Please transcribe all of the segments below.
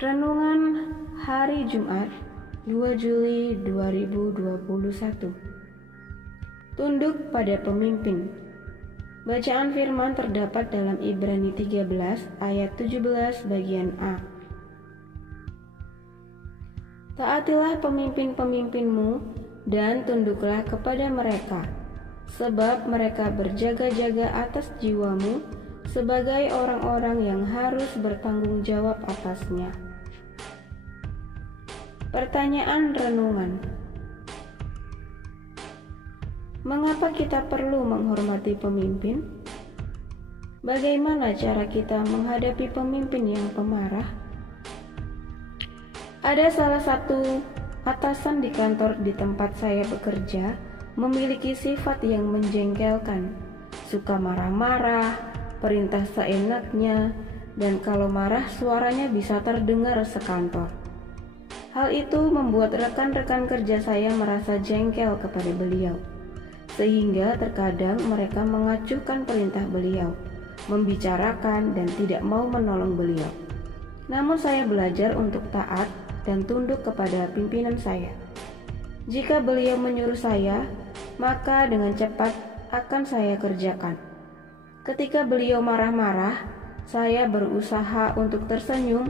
Renungan hari Jumat 2 Juli 2021. Tunduk pada pemimpin. Bacaan firman terdapat dalam Ibrani 13 ayat 17 bagian A. Taatilah pemimpin-pemimpinmu dan tunduklah kepada mereka, sebab mereka berjaga-jaga atas jiwamu sebagai orang-orang yang harus bertanggung jawab atasnya. Pertanyaan renungan: mengapa kita perlu menghormati pemimpin? Bagaimana cara kita menghadapi pemimpin yang pemarah? Ada salah satu atasan di kantor di tempat saya bekerja memiliki sifat yang menjengkelkan, suka marah-marah, perintah seenaknya, dan kalau marah suaranya bisa terdengar sekantor. Hal itu membuat rekan-rekan kerja saya merasa jengkel kepada beliau, sehingga terkadang mereka mengacuhkan perintah beliau, membicarakan dan tidak mau menolong beliau. Namun saya belajar untuk taat dan tunduk kepada pimpinan saya. Jika beliau menyuruh saya, maka dengan cepat akan saya kerjakan. Ketika beliau marah-marah, saya berusaha untuk tersenyum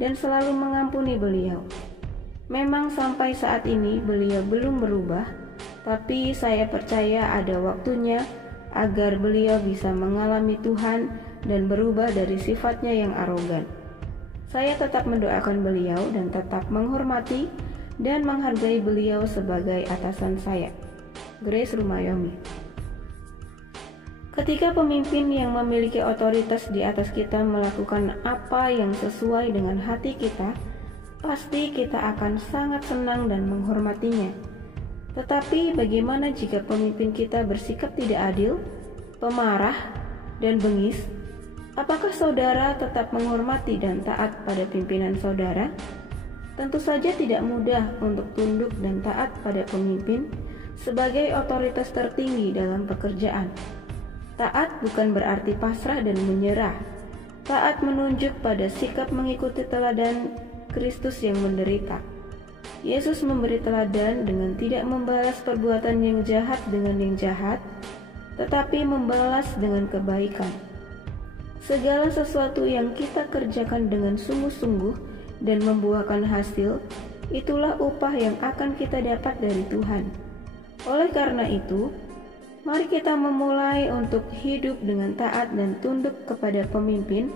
dan selalu mengampuni beliau. Memang sampai saat ini beliau belum berubah, tapi saya percaya ada waktunya agar beliau bisa mengalami Tuhan dan berubah dari sifatnya yang arogan. Saya tetap mendoakan beliau dan tetap menghormati dan menghargai beliau sebagai atasan saya. Grace Rumayomi. Ketika pemimpin yang memiliki otoritas di atas kita melakukan apa yang sesuai dengan hati kita, pasti kita akan sangat senang dan menghormatinya. Tetapi bagaimana jika pemimpin kita bersikap tidak adil, pemarah, dan bengis? Apakah saudara tetap menghormati dan taat pada pimpinan saudara? Tentu saja tidak mudah untuk tunduk dan taat pada pemimpin sebagai otoritas tertinggi dalam pekerjaan. Taat bukan berarti pasrah dan menyerah. Taat menunjuk pada sikap mengikuti teladan Kristus yang menderita. Yesus memberi teladan dengan tidak membalas perbuatan yang jahat dengan yang jahat, tetapi membalas dengan kebaikan. Segala sesuatu yang kita kerjakan dengan sungguh-sungguh dan membuahkan hasil, itulah upah yang akan kita dapat dari Tuhan. Oleh karena itu, mari kita memulai untuk hidup dengan taat dan tunduk kepada pemimpin,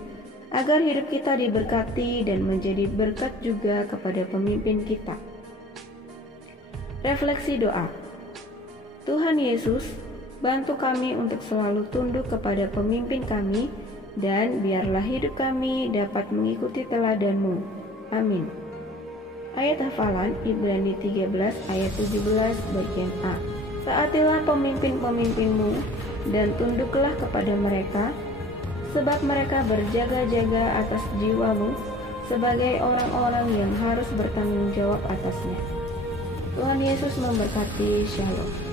agar hidup kita diberkati dan menjadi berkat juga kepada pemimpin kita. Refleksi doa. Tuhan Yesus, bantu kami untuk selalu tunduk kepada pemimpin kami, dan biarlah hidup kami dapat mengikuti teladan-Mu. Amin. Ayat hafalan Ibrani 13 ayat 17 bagian A. Taatilah pemimpin-pemimpinmu dan tunduklah kepada mereka, sebab mereka berjaga-jaga atas jiwamu sebagai orang-orang yang harus bertanggung jawab atasnya. Tuhan Yesus memberkati. Shalom.